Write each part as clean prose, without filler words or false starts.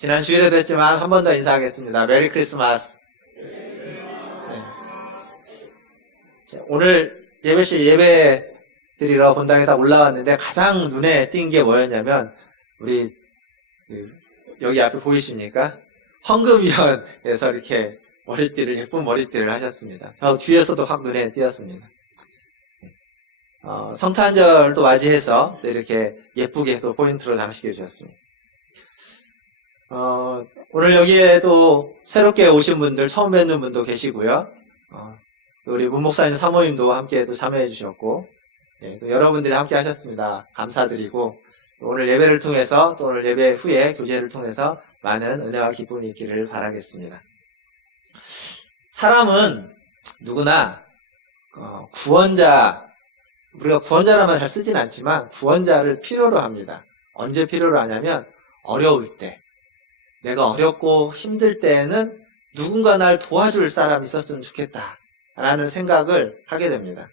지난 주일에도 했지만 한 번 더 인사하겠습니다. 메리 크리스마스. 네. 오늘 예배실 예배 드리러 본당에 딱 올라왔는데 가장 눈에 띈 게 뭐였냐면 우리 여기 앞에 보이십니까? 헌금위원회에서 이렇게 머리띠를 예쁜 머리띠를 하셨습니다. 저 뒤에서도 확 눈에 띄었습니다. 성탄절도 맞이해서 또 이렇게 예쁘게 또 포인트로 장식해 주셨습니다. 오늘 여기에도 새롭게 오신 분들, 처음 뵙는 분도 계시고요. 우리 문목사님 사모님도 함께 또 참여해 주셨고, 네, 또 여러분들이 함께 하셨습니다. 감사드리고, 오늘 예배를 통해서, 또 오늘 예배 후에 교제를 통해서 많은 은혜와 기쁨이 있기를 바라겠습니다. 사람은 누구나, 구원자, 우리가 구원자라면 잘 쓰진 않지만, 구원자를 필요로 합니다. 언제 필요로 하냐면, 어려울 때. 내가 어렵고 힘들 때에는 누군가 날 도와줄 사람이 있었으면 좋겠다 라는 생각을 하게 됩니다.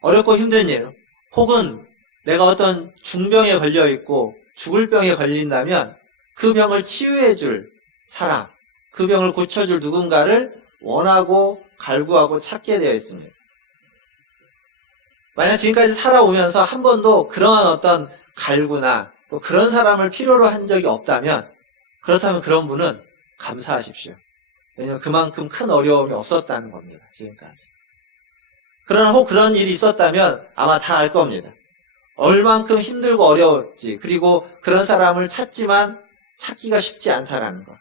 어렵고 힘든 일, 혹은 내가 어떤 중병에 걸려 있고 죽을 병에 걸린다면 그 병을 치유해 줄 사람, 그 병을 고쳐줄 누군가를 원하고 갈구하고 찾게 되어 있습니다. 만약 지금까지 살아오면서 한 번도 그러한 어떤 갈구나 또 그런 사람을 필요로 한 적이 없다면, 그렇다면 그런 분은 감사하십시오. 왜냐하면 그만큼 큰 어려움이 없었다는 겁니다. 지금까지. 그러나 혹 그런 일이 있었다면 아마 다 알 겁니다. 얼만큼 힘들고 어려웠지, 그리고 그런 사람을 찾지만 찾기가 쉽지 않다라는 것.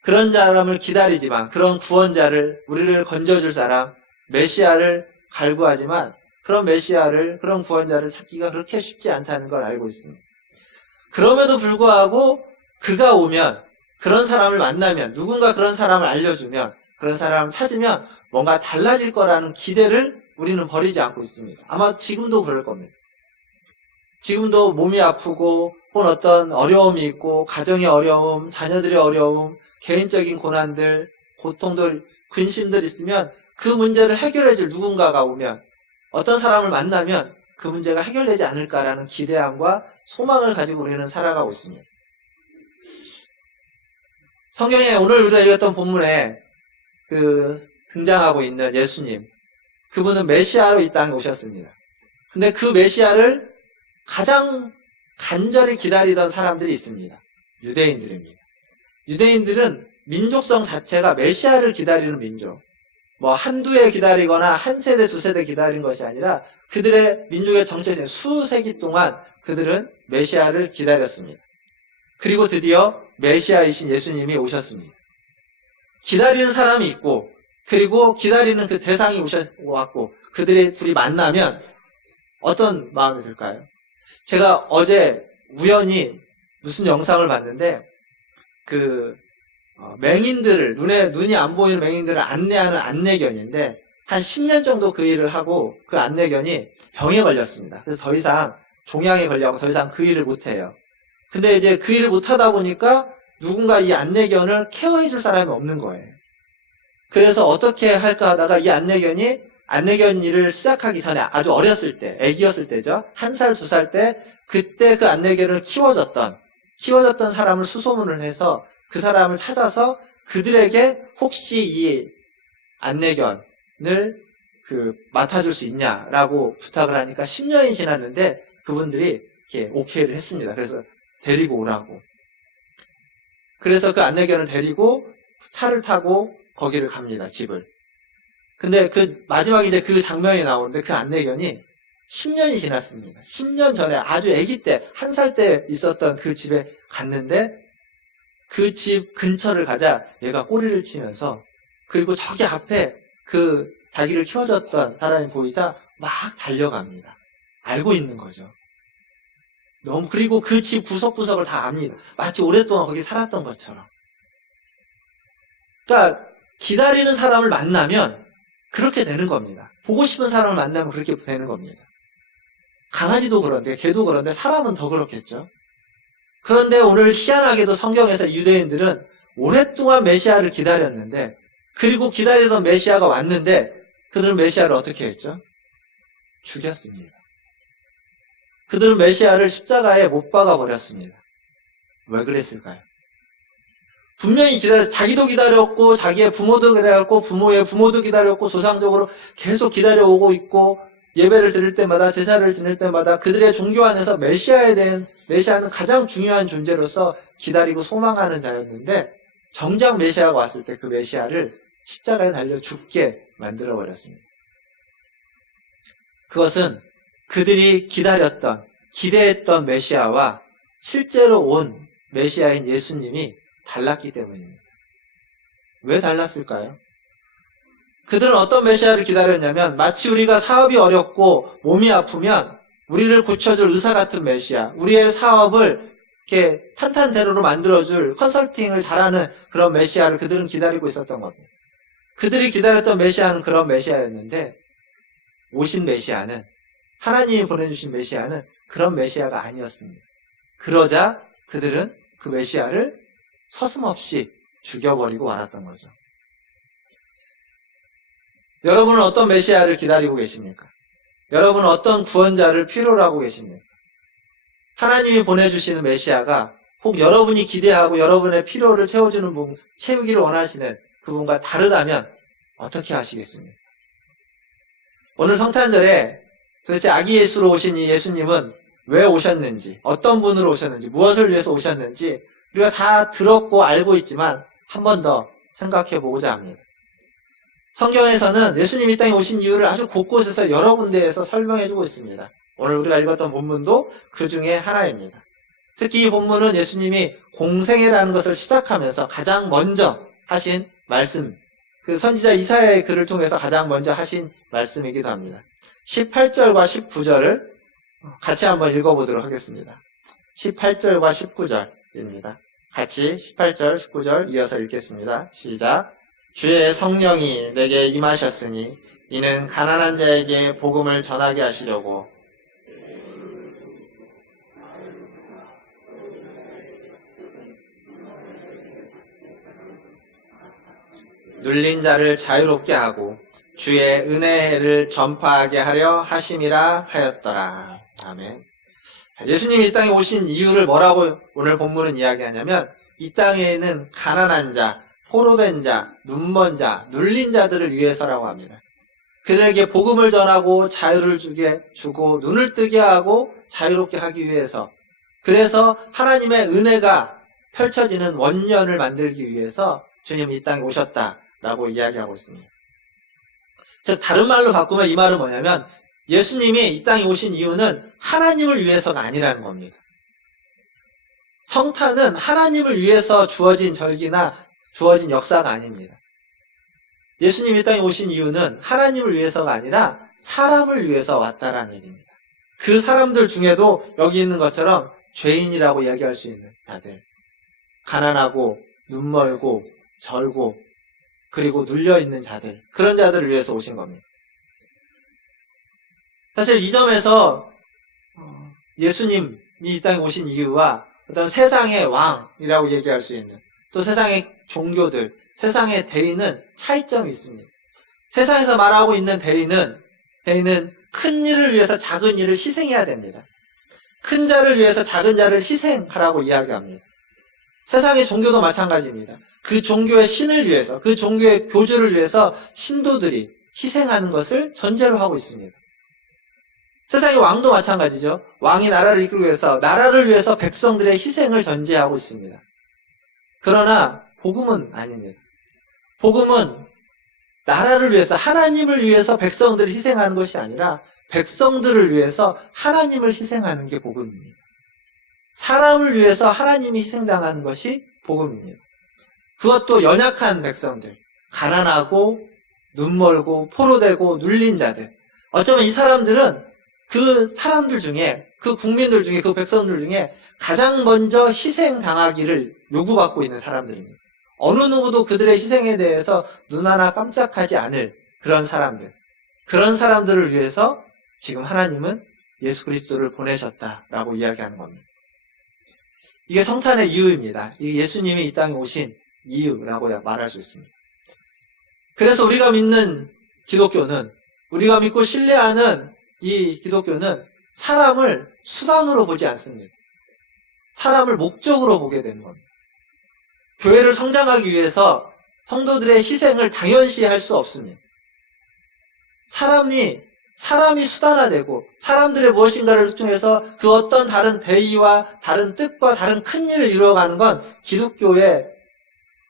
그런 사람을 기다리지만, 그런 구원자를, 우리를 건져줄 사람, 메시아를 갈구하지만 그런 메시아를, 그런 구원자를 찾기가 그렇게 쉽지 않다는 걸 알고 있습니다. 그럼에도 불구하고 그가 오면, 그런 사람을 만나면, 누군가 그런 사람을 알려주면, 그런 사람을 찾으면 뭔가 달라질 거라는 기대를 우리는 버리지 않고 있습니다. 아마 지금도 그럴 겁니다. 지금도 몸이 아프고 혹은 어떤 어려움이 있고, 가정의 어려움, 자녀들의 어려움, 개인적인 고난들, 고통들, 근심들 있으면 그 문제를 해결해 줄 누군가가 오면, 어떤 사람을 만나면 그 문제가 해결되지 않을까라는 기대함과 소망을 가지고 우리는 살아가고 있습니다. 성경에 오늘 우리가 읽었던 본문에 등장하고 있는 예수님, 그분은 메시아로 이 땅에 오셨습니다. 근데 그 메시아를 가장 간절히 기다리던 사람들이 있습니다. 유대인들입니다. 유대인들은 민족성 자체가 메시아를 기다리는 민족, 한두 해 기다리거나 한 세대, 두 세대 기다린 것이 아니라 그들의 민족의 정체性, 수세기 동안 그들은 메시아를 기다렸습니다. 그리고 드디어 메시아이신 예수님이 오셨습니다. 기다리는 사람이 있고, 그리고 기다리는 그 대상이 오셨고, 그들이 둘이 만나면 어떤 마음이 들까요? 제가 어제 우연히 무슨 영상을 봤는데, 맹인들을, 눈이 안 보이는 맹인들을 안내하는 안내견인데, 한 10년 정도 그 일을 하고 그 안내견이 병에 걸렸습니다. 그래서 더 이상 종양에 걸려서 더 이상 그 일을 못해요. 근데 이제 그 일을 못하다 보니까 누군가 이 안내견을 케어해 줄 사람이 없는 거예요. 그래서 어떻게 할까 하다가 이 안내견이 안내견 일을 시작하기 전에 아주 어렸을 때, 애기였을 때죠. 1살, 2살 때, 그때 그 안내견을 키워줬던 사람을 수소문을 해서 그 사람을 찾아서 그들에게 혹시 이 안내견을 맡아줄 수 있냐라고 부탁을 하니까 10년이 지났는데 그분들이 이렇게 오케이를 했습니다. 그래서 데리고 오라고. 그래서 그 안내견을 데리고 차를 타고 거기를 갑니다, 집을. 근데 마지막에 이제 그 장면이 나오는데 그 안내견이 10년이 지났습니다. 10년 전에 아주 아기 때, 1살 때 있었던 그 집에 갔는데 그 집 근처를 가자 얘가 꼬리를 치면서, 그리고 저기 앞에 자기를 키워줬던 사람이 보이자 막 달려갑니다. 알고 있는 거죠. 그리고 그 집 구석구석을 다 압니다. 마치 오랫동안 거기 살았던 것처럼. 그러니까 기다리는 사람을 만나면 그렇게 되는 겁니다. 보고 싶은 사람을 만나면 그렇게 되는 겁니다. 강아지도 그런데, 개도 그런데, 사람은 더 그렇겠죠. 그런데 오늘 희한하게도 성경에서 유대인들은 오랫동안 메시아를 기다렸는데, 그리고 기다리던 메시아가 왔는데 그들은 메시아를 어떻게 했죠? 죽였습니다. 그들은 메시아를 십자가에 못 박아 버렸습니다. 왜 그랬을까요? 분명히 자기도 기다렸고, 자기의 부모도 기다렸고, 부모의 부모도 기다렸고, 조상적으로 계속 기다려오고 있고, 예배를 드릴 때마다, 제사를 지낼 때마다 그들의 종교 안에서 메시아는 가장 중요한 존재로서 기다리고 소망하는 자였는데, 정작 메시아가 왔을 때 그 메시아를 십자가에 달려 죽게 만들어버렸습니다. 그것은 그들이 기다렸던, 기대했던 메시아와 실제로 온 메시아인 예수님이 달랐기 때문입니다. 왜 달랐을까요? 그들은 어떤 메시아를 기다렸냐면 마치 우리가 사업이 어렵고 몸이 아프면 우리를 고쳐줄 의사 같은 메시아, 우리의 사업을 이렇게 탄탄대로로 만들어줄 컨설팅을 잘하는 그런 메시아를 그들은 기다리고 있었던 겁니다. 그들이 기다렸던 메시아는 그런 메시아였는데 오신 메시아는, 하나님이 보내주신 메시아는 그런 메시아가 아니었습니다. 그러자 그들은 그 메시아를 서슴없이 죽여버리고 말았던 거죠. 여러분은 어떤 메시아를 기다리고 계십니까? 여러분은 어떤 구원자를 필요로 하고 계십니까? 하나님이 보내주시는 메시아가 혹 여러분이 기대하고 여러분의 필요를 채워주는 분, 채우기를 원하시는 그분과 다르다면 어떻게 하시겠습니까? 오늘 성탄절에 도대체 아기 예수로 오신 이 예수님은 왜 오셨는지, 어떤 분으로 오셨는지, 무엇을 위해서 오셨는지 우리가 다 들었고 알고 있지만 한 번 더 생각해 보고자 합니다. 성경에서는 예수님이 이 땅에 오신 이유를 아주 곳곳에서 여러 군데에서 설명해 주고 있습니다. 오늘 우리가 읽었던 본문도 그 중에 하나입니다. 특히 이 본문은 예수님이 공생애라는 것을 시작하면서 가장 먼저 하신 말씀, 그 선지자 이사야의 글을 통해서 가장 먼저 하신 말씀이기도 합니다. 18절과 19절을 같이 한번 읽어보도록 하겠습니다. 18절과 19절입니다. 같이 18절, 19절 이어서 읽겠습니다. 시작. 주의 성령이 내게 임하셨으니 이는 가난한 자에게 복음을 전하게 하시려고 눌린 자를 자유롭게 하고 주의 은혜의 해를 전파하게 하려 하심이라 하였더라. 아멘. 예수님이 이 땅에 오신 이유를 뭐라고 오늘 본문은 이야기하냐면 이 땅에는 가난한 자, 포로된 자, 눈먼 자, 눌린 자들을 위해서라고 합니다. 그들에게 복음을 전하고 자유를 주고 눈을 뜨게 하고 자유롭게 하기 위해서, 그래서 하나님의 은혜가 펼쳐지는 원년을 만들기 위해서 주님이 이 땅에 오셨다라고 이야기하고 있습니다. 즉 다른 말로 바꾸면 이 말은 뭐냐면 예수님이 이 땅에 오신 이유는 하나님을 위해서가 아니라는 겁니다. 성탄은 하나님을 위해서 주어진 절기나 주어진 역사가 아닙니다. 예수님이 이 땅에 오신 이유는 하나님을 위해서가 아니라 사람을 위해서 왔다라는 얘기입니다. 그 사람들 중에도 여기 있는 것처럼 죄인이라고 이야기할 수 있는 자들, 가난하고 눈멀고 절고 그리고 눌려있는 자들, 그런 자들을 위해서 오신 겁니다. 사실 이 점에서 예수님이 이 땅에 오신 이유와 어떤 세상의 왕이라고 얘기할 수 있는, 또 세상의 종교들, 세상의 대의는 차이점이 있습니다. 세상에서 말하고 있는 대의는 큰 일을 위해서 작은 일을 희생해야 됩니다. 큰 자를 위해서 작은 자를 희생하라고 이야기합니다. 세상의 종교도 마찬가지입니다. 그 종교의 신을 위해서, 그 종교의 교주를 위해서 신도들이 희생하는 것을 전제로 하고 있습니다. 세상의 왕도 마찬가지죠. 왕이 나라를 이끌기 위해서, 나라를 위해서 백성들의 희생을 전제하고 있습니다. 그러나 복음은 아닙니다. 복음은 나라를 위해서, 하나님을 위해서 백성들을 희생하는 것이 아니라 백성들을 위해서 하나님을 희생하는 게 복음입니다. 사람을 위해서 하나님이 희생당하는 것이 복음입니다. 그것도 연약한 백성들, 가난하고 눈멀고 포로되고 눌린 자들, 어쩌면 이 사람들은 그 사람들 중에, 그 국민들 중에, 그 백성들 중에 가장 먼저 희생당하기를 요구받고 있는 사람들입니다. 어느 누구도 그들의 희생에 대해서 눈 하나 깜짝하지 않을 그런 사람들, 그런 사람들을 위해서 지금 하나님은 예수 그리스도를 보내셨다라고 이야기하는 겁니다. 이게 성탄의 이유입니다. 이게 예수님이 이 땅에 오신 이유라고 말할 수 있습니다. 그래서 우리가 믿는 기독교는, 우리가 믿고 신뢰하는 이 기독교는 사람을 수단으로 보지 않습니다. 사람을 목적으로 보게 되는 겁니다. 교회를 성장하기 위해서 성도들의 희생을 당연시 할 수 없습니다. 사람이 수단화되고 사람들의 무엇인가를 통해서 그 어떤 다른 대의와 다른 뜻과 다른 큰 일을 이루어가는 건 기독교의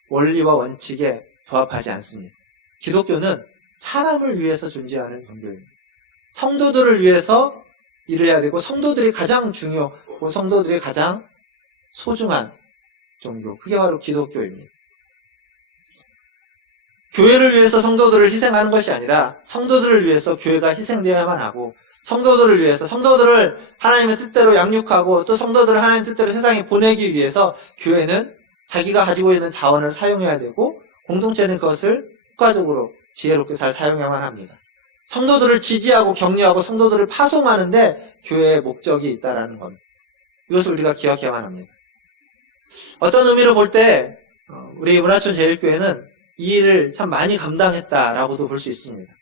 원리와 원칙에 부합하지 않습니다. 기독교는 사람을 위해서 존재하는 종교입니다. 성도들을 위해서 일을 해야 되고 성도들이 가장 중요하고 성도들이 가장 소중한 종교, 그게 바로 기독교입니다. 교회를 위해서 성도들을 희생하는 것이 아니라 성도들을 위해서 교회가 희생되어야만 하고 성도들을 위해서 성도들을 하나님의 뜻대로 양육하고 또 성도들을 하나님의 뜻대로 세상에 보내기 위해서 교회는 자기가 가지고 있는 자원을 사용해야 되고 공동체는 그것을 효과적으로 지혜롭게 잘 사용해야만 합니다. 성도들을 지지하고 격려하고 성도들을 파송하는데 교회의 목적이 있다라는 겁니다. 이것을 우리가 기억해야만 합니다. 어떤 의미로 볼 때 우리 문화촌 제일교회는 이 일을 참 많이 감당했다라고도 볼 수 있습니다.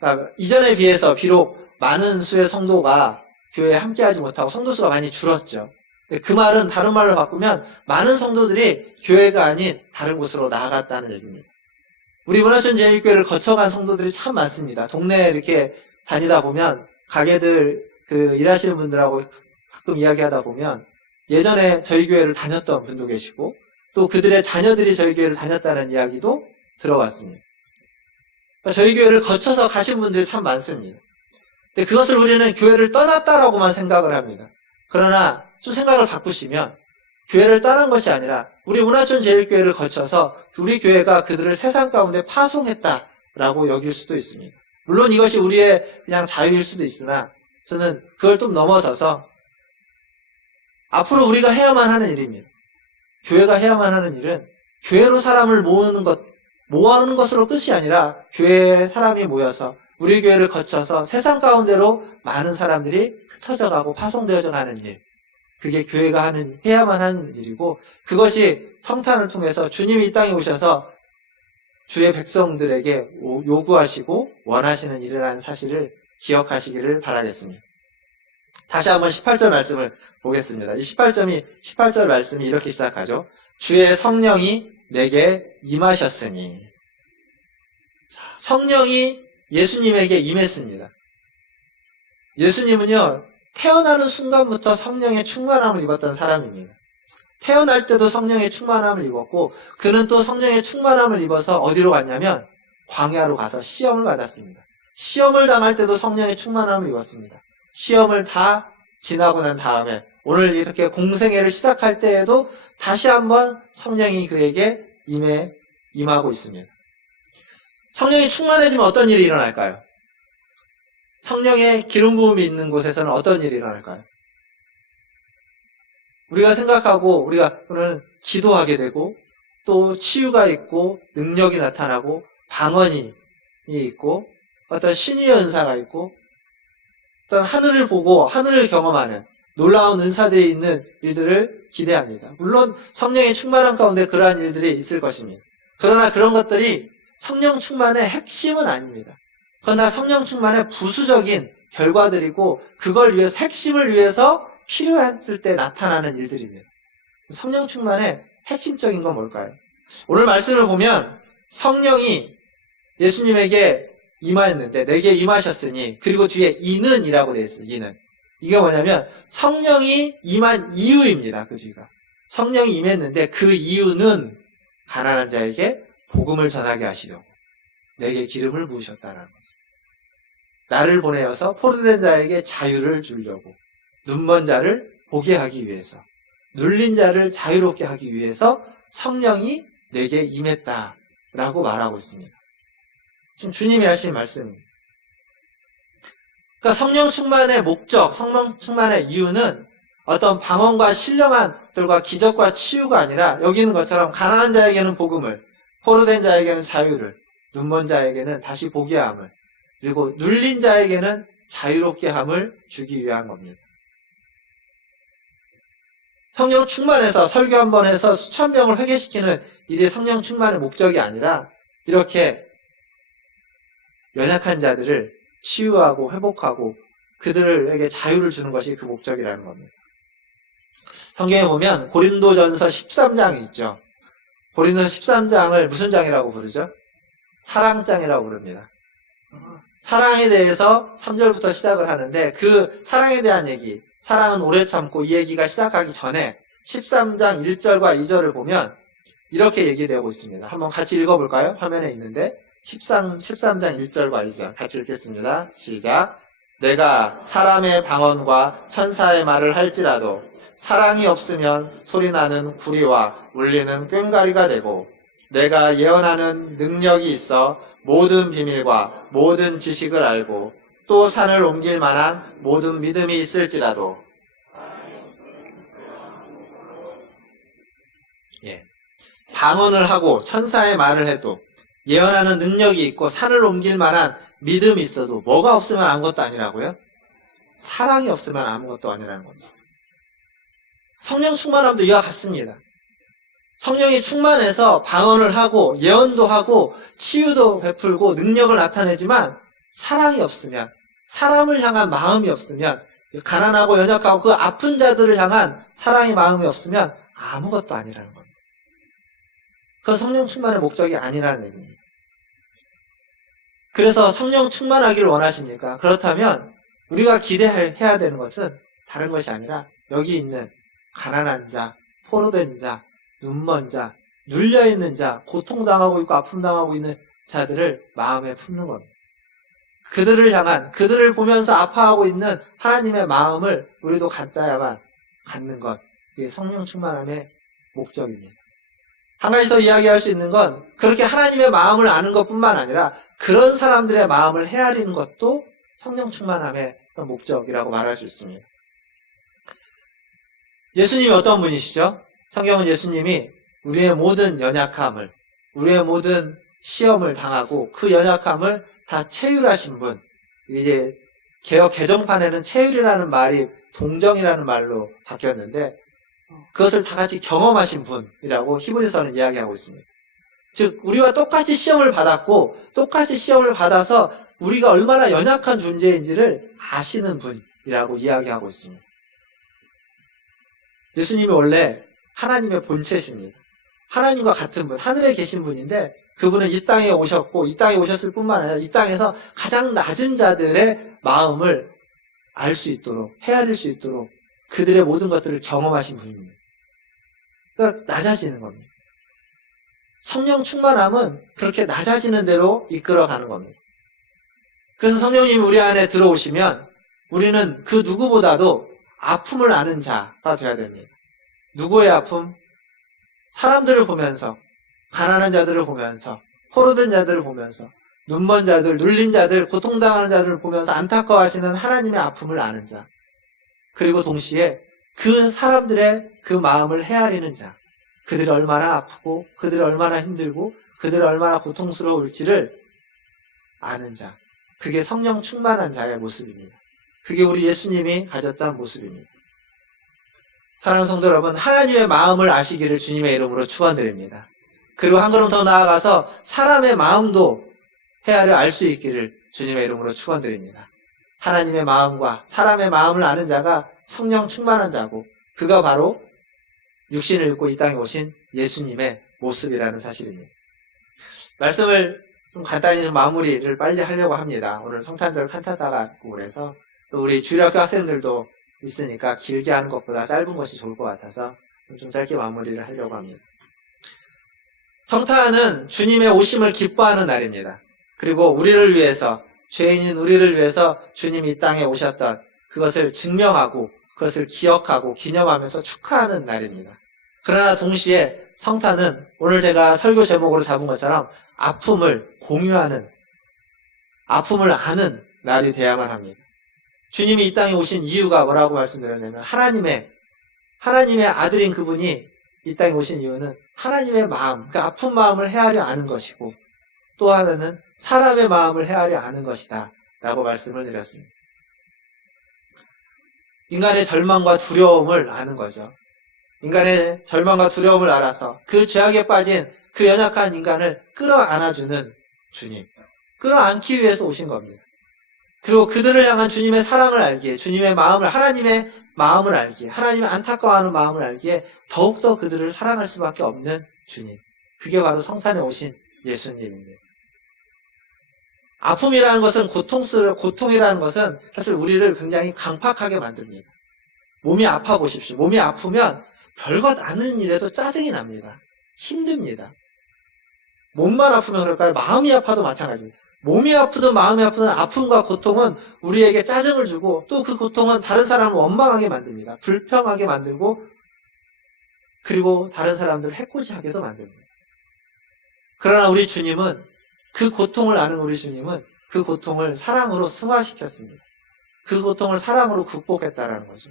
그러니까 이전에 비해서 비록 많은 수의 성도가 교회에 함께하지 못하고 성도 수가 많이 줄었죠. 그 말은 다른 말로 바꾸면 많은 성도들이 교회가 아닌 다른 곳으로 나아갔다는 얘기입니다. 우리 문화촌 제일교회를 거쳐간 성도들이 참 많습니다. 동네에 이렇게 다니다 보면 가게들 일하시는 분들하고 가끔 이야기하다 보면 예전에 저희 교회를 다녔던 분도 계시고 또 그들의 자녀들이 저희 교회를 다녔다는 이야기도 들어봤습니다. 그러니까 저희 교회를 거쳐서 가신 분들이 참 많습니다. 근데 그것을 우리는 교회를 떠났다라고만 생각을 합니다. 그러나 좀 생각을 바꾸시면 교회를 떠난 것이 아니라 우리 문화촌 제일교회를 거쳐서 우리 교회가 그들을 세상 가운데 파송했다라고 여길 수도 있습니다. 물론 이것이 우리의 그냥 자유일 수도 있으나 저는 그걸 좀 넘어서서 앞으로 우리가 해야만 하는 일입니다. 교회가 해야만 하는 일은 교회로 사람을 모으는 것으로 끝이 아니라 교회에 사람이 모여서 우리 교회를 거쳐서 세상 가운데로 많은 사람들이 흩어져 가고 파송되어져 가는 일. 그게 교회가 해야만 하는 일이고 그것이 성탄을 통해서 주님이 이 땅에 오셔서 주의 백성들에게 요구하시고 원하시는 일이라는 사실을 기억하시기를 바라겠습니다. 다시 한번 18절 말씀을 보겠습니다. 이 18절 말씀이 이렇게 시작하죠. 주의 성령이 내게 임하셨으니. 성령이 예수님에게 임했습니다. 예수님은요, 태어나는 순간부터 성령의 충만함을 입었던 사람입니다. 태어날 때도 성령의 충만함을 입었고 그는 또 성령의 충만함을 입어서 어디로 갔냐면 광야로 가서 시험을 받았습니다. 시험을 당할 때도 성령의 충만함을 입었습니다. 시험을 다 지나고 난 다음에 오늘 이렇게 공생애를 시작할 때에도 다시 한번 성령이 그에게 임하고 있습니다. 성령이 충만해지면 어떤 일이 일어날까요? 성령의 기름 부음이 있는 곳에서는 어떤 일이 일어날까요? 우리가 생각하고 우리가 오늘 기도하게 되고 또 치유가 있고 능력이 나타나고 방언이 있고 어떤 신의 은사가 있고 어떤 하늘을 보고 하늘을 경험하는 놀라운 은사들이 있는 일들을 기대합니다. 물론 성령의 충만함 가운데 그러한 일들이 있을 것입니다. 그러나 그런 것들이 성령 충만의 핵심은 아닙니다. 그건 다 성령 충만의 부수적인 결과들이고 그걸 위해서 핵심을 위해서 필요했을 때 나타나는 일들입니다. 성령 충만의 핵심적인 건 뭘까요? 오늘 말씀을 보면 성령이 예수님에게 임하였는데 내게 임하셨으니 그리고 뒤에 이는이라고 되어 있습니다. 이는. 이게 뭐냐면 성령이 임한 이유입니다. 그 뒤가. 성령이 임했는데 그 이유는 가난한 자에게 복음을 전하게 하시려고 내게 기름을 부으셨다는 거죠. 나를 보내어서 포로된 자에게 자유를 주려고 눈먼 자를 보게 하기 위해서 눌린 자를 자유롭게 하기 위해서 성령이 내게 임했다라고 말하고 있습니다. 지금 주님이 하신 말씀입니다. 그러니까 성령 충만의 목적, 성령 충만의 이유는 어떤 방언과 신령한들과 기적과 치유가 아니라 여기 있는 것처럼 가난한 자에게는 복음을, 포로된 자에게는 자유를, 눈먼 자에게는 다시 보게 함을, 그리고 눌린 자에게는 자유롭게 함을 주기 위한 겁니다. 성령 충만해서 설교 한 번 해서 수천 명을 회개시키는 일이 성령 충만의 목적이 아니라 이렇게 연약한 자들을 치유하고 회복하고 그들에게 자유를 주는 것이 그 목적이라는 겁니다. 성경에 보면 고린도전서 13장이 있죠. 고린도전서 13장을 무슨 장이라고 부르죠? 사랑장이라고 부릅니다. 사랑에 대해서 3절부터 시작을 하는데 그 사랑에 대한 얘기, 사랑은 오래 참고 이 얘기가 시작하기 전에 13장 1절과 2절을 보면 이렇게 얘기되고 있습니다. 한번 같이 읽어볼까요? 화면에 있는데 13장 1절과 2절 같이 읽겠습니다. 시작. 내가 사람의 방언과 천사의 말을 할지라도 사랑이 없으면 소리나는 구리와 울리는 꽹과리가 되고 내가 예언하는 능력이 있어 모든 비밀과 모든 지식을 알고 또 산을 옮길 만한 모든 믿음이 있을지라도 방언을 하고 천사의 말을 해도 예언하는 능력이 있고 산을 옮길 만한 믿음이 있어도 뭐가 없으면 아무것도 아니라고요? 사랑이 없으면 아무것도 아니라는 겁니다. 성령 충만함도 이와 같습니다. 성령이 충만해서 방언을 하고 예언도 하고 치유도 베풀고 능력을 나타내지만 사랑이 없으면, 사람을 향한 마음이 없으면, 가난하고 연약하고 그 아픈 자들을 향한 사랑의 마음이 없으면 아무것도 아니라는 겁니다. 그건 성령 충만의 목적이 아니라는 얘기입니다. 그래서 성령 충만하기를 원하십니까? 그렇다면 우리가 기대해야 되는 것은 다른 것이 아니라 여기 있는 가난한 자, 포로된 자, 눈먼 자, 눌려있는 자, 고통당하고 있고 아픔당하고 있는 자들을 마음에 품는 겁니다. 그들을 향한, 그들을 보면서 아파하고 있는 하나님의 마음을 우리도 갖자야만 갖는 것, 이게 성령 충만함의 목적입니다. 한 가지 더 이야기할 수 있는 건 그렇게 하나님의 마음을 아는 것뿐만 아니라 그런 사람들의 마음을 헤아리는 것도 성령 충만함의 목적이라고 말할 수 있습니다. 예수님이 어떤 분이시죠? 성경은 예수님이 우리의 모든 연약함을, 우리의 모든 시험을 당하고 그 연약함을 다 체휼하신 분. 이제 개역 개정판에는 체휼이라는 말이 동정이라는 말로 바뀌었는데 그것을 다 같이 경험하신 분이라고 히브리서는 이야기하고 있습니다. 즉 우리와 똑같이 시험을 받았고 똑같이 시험을 받아서 우리가 얼마나 연약한 존재인지를 아시는 분이라고 이야기하고 있습니다. 예수님이 원래 하나님의 본체십니다. 하나님과 같은 분, 하늘에 계신 분인데 그분은 이 땅에 오셨고 이 땅에 오셨을 뿐만 아니라 이 땅에서 가장 낮은 자들의 마음을 알 수 있도록, 헤아릴 수 있도록 그들의 모든 것들을 경험하신 분입니다. 그러니까 낮아지는 겁니다. 성령 충만함은 그렇게 낮아지는 대로 이끌어가는 겁니다. 그래서 성령님이 우리 안에 들어오시면 우리는 그 누구보다도 아픔을 아는 자가 되어야 됩니다. 누구의 아픔? 사람들을 보면서, 가난한 자들을 보면서, 포로된 자들을 보면서, 눈먼 자들, 눌린 자들, 고통당하는 자들을 보면서 안타까워하시는 하나님의 아픔을 아는 자. 그리고 동시에 그 사람들의 그 마음을 헤아리는 자. 그들이 얼마나 아프고, 그들이 얼마나 힘들고, 그들이 얼마나 고통스러울지를 아는 자. 그게 성령 충만한 자의 모습입니다. 그게 우리 예수님이 가졌던 모습입니다. 사랑하는 성도 여러분, 하나님의 마음을 아시기를 주님의 이름으로 축원드립니다. 그리고 한 걸음 더 나아가서 사람의 마음도 헤아려 알 수 있기를 주님의 이름으로 축원드립니다. 하나님의 마음과 사람의 마음을 아는 자가 성령 충만한 자고 그가 바로 육신을 입고 이 땅에 오신 예수님의 모습이라는 사실입니다. 말씀을 좀 간단히 좀 마무리를 빨리 하려고 합니다. 오늘 성탄절 칸타타가 있고 그래서 또 우리 주일학교 학생들도 있으니까 길게 하는 것보다 짧은 것이 좋을 것 같아서 좀 짧게 마무리를 하려고 합니다. 성탄은 주님의 오심을 기뻐하는 날입니다. 그리고 우리를 위해서, 죄인인 우리를 위해서 주님이 이 땅에 오셨던 그것을 증명하고 그것을 기억하고 기념하면서 축하하는 날입니다. 그러나 동시에 성탄은 오늘 제가 설교 제목으로 잡은 것처럼 아픔을 공유하는, 아픔을 아는 날이 돼야만 합니다. 주님이 이 땅에 오신 이유가 뭐라고 말씀드렸냐면 하나님의 아들인 그분이 이 땅에 오신 이유는 하나님의 마음, 그 아픈 마음을 헤아려 아는 것이고 또 하나는 사람의 마음을 헤아려 아는 것이다 라고 말씀을 드렸습니다. 인간의 절망과 두려움을 아는 거죠. 인간의 절망과 두려움을 알아서 그 죄악에 빠진 그 연약한 인간을 끌어안아주는 주님, 끌어안기 위해서 오신 겁니다. 그리고 그들을 향한 주님의 사랑을 알기에, 주님의 마음을, 하나님의 마음을 알기에, 하나님의 안타까워하는 마음을 알기에 더욱더 그들을 사랑할 수밖에 없는 주님. 그게 바로 성탄에 오신 예수님입니다. 아픔이라는 것은 고통이라는 것은 사실 우리를 굉장히 강팍하게 만듭니다. 몸이 아파 보십시오. 몸이 아프면 별것 아닌 일에도 짜증이 납니다. 힘듭니다. 몸만 아프면 그럴까요? 마음이 아파도 마찬가지입니다. 몸이 아프든 마음이 아프든 아픔과 고통은 우리에게 짜증을 주고 또 그 고통은 다른 사람을 원망하게 만듭니다. 불평하게 만들고 그리고 다른 사람들을 해코지하게도 만듭니다. 그러나 우리 주님은 그 고통을 아는 우리 주님은 그 고통을 사랑으로 승화시켰습니다. 그 고통을 사랑으로 극복했다라는 거죠.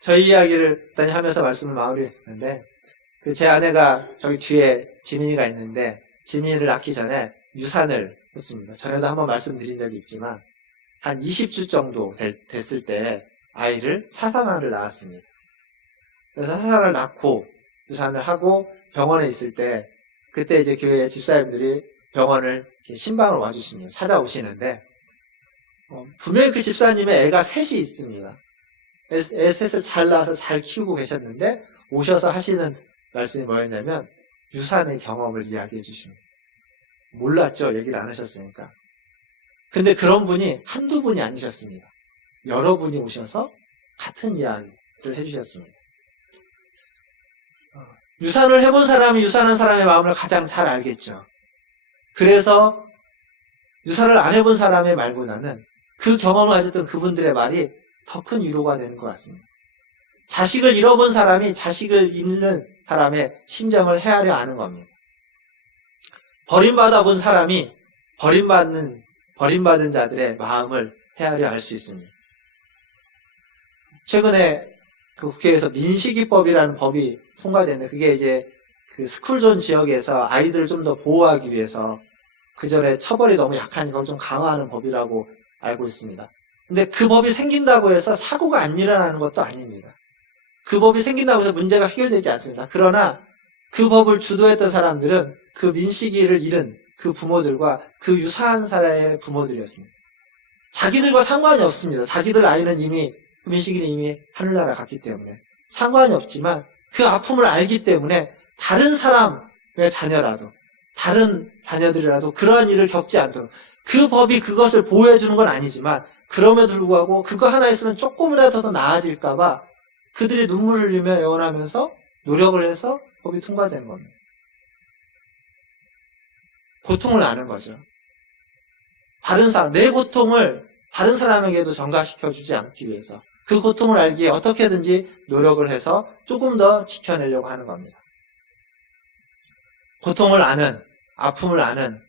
저희 이야기를 간단히 하면서 말씀을 마무리했는데 제 아내가 저기 뒤에 지민이가 있는데 지민이를 낳기 전에 유산을 했습니다. 전에도 한번 말씀드린 적이 있지만 한 20주 정도 됐을 때 아이를 사산아를 낳았습니다. 그래서 사산아를 낳고 유산을 하고 병원에 있을 때 그때 이제 교회 집사님들이 병원을 신방을 와주시면 찾아오시는데 분명히 그 집사님의 애가 셋이 있습니다. 애 셋을 잘 낳아서 잘 키우고 계셨는데 오셔서 하시는 말씀이 뭐였냐면 유산의 경험을 이야기해 주십니다. 몰랐죠. 얘기를 안 하셨으니까. 근데 그런 분이 한두 분이 아니셨습니다. 여러 분이 오셔서 같은 이야기를 해주셨습니다. 유산을 해본 사람이 유산한 사람의 마음을 가장 잘 알겠죠. 그래서 유산을 안 해본 사람의 말보다는 그 경험을 가졌던 그분들의 말이 더 큰 위로가 되는 것 같습니다. 자식을 잃어본 사람이 자식을 잃는 사람의 심정을 헤아려 아는 겁니다. 버림받아 본 사람이 버림받은 자들의 마음을 헤아려 알 수 있습니다. 최근에 그 국회에서 민식이법이라는 법이 통과됐는데 그게 이제 그 스쿨존 지역에서 아이들을 좀 더 보호하기 위해서 그전에 처벌이 너무 약하니까 좀 강화하는 법이라고 알고 있습니다. 근데 그 법이 생긴다고 해서 사고가 안 일어나는 것도 아닙니다. 그 법이 생긴다고 해서 문제가 해결되지 않습니다. 그러나 그 법을 주도했던 사람들은 그 민식이를 잃은 그 부모들과 그 유사한 사례의 부모들이었습니다. 자기들과 상관이 없습니다. 자기들 아이는 이미 민식이는 이미 하늘나라 갔기 때문에 상관이 없지만 그 아픔을 알기 때문에 다른 사람의 자녀라도 다른 자녀들이라도 그러한 일을 겪지 않도록 그 법이 그것을 보호해주는 건 아니지만 그럼에도 불구하고 그거 하나 있으면 조금이라도 더 나아질까봐 그들이 눈물을 흘리며 애원하면서 노력을 해서 법이 통과된 겁니다. 고통을 아는 거죠. 다른 사람, 내 고통을 다른 사람에게도 전가시켜주지 않기 위해서 그 고통을 알기에 어떻게든지 노력을 해서 조금 더 지켜내려고 하는 겁니다. 고통을 아는, 아픔을 아는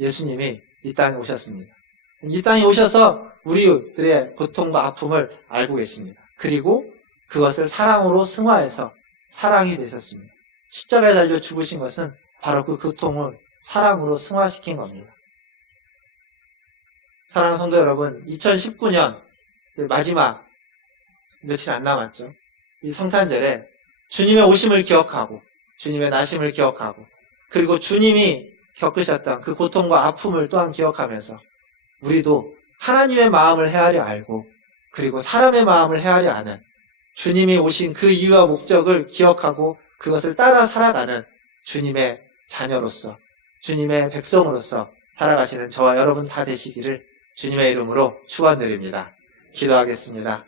예수님이 이 땅에 오셨습니다. 이 땅에 오셔서 우리들의 고통과 아픔을 알고 계십니다. 그리고 그것을 사랑으로 승화해서 사랑이 되셨습니다. 십자가에 달려 죽으신 것은 바로 그 고통을 사랑으로 승화시킨 겁니다. 사랑하는 성도 여러분, 2019년 마지막 며칠 안 남았죠. 이 성탄절에 주님의 오심을 기억하고 주님의 나심을 기억하고 그리고 주님이 겪으셨던 그 고통과 아픔을 또한 기억하면서 우리도 하나님의 마음을 헤아려 알고 그리고 사람의 마음을 헤아려 아는 주님이 오신 그 이유와 목적을 기억하고 그것을 따라 살아가는 주님의 자녀로서 주님의 백성으로서 살아가시는 저와 여러분 다 되시기를 주님의 이름으로 축원드립니다. 기도하겠습니다.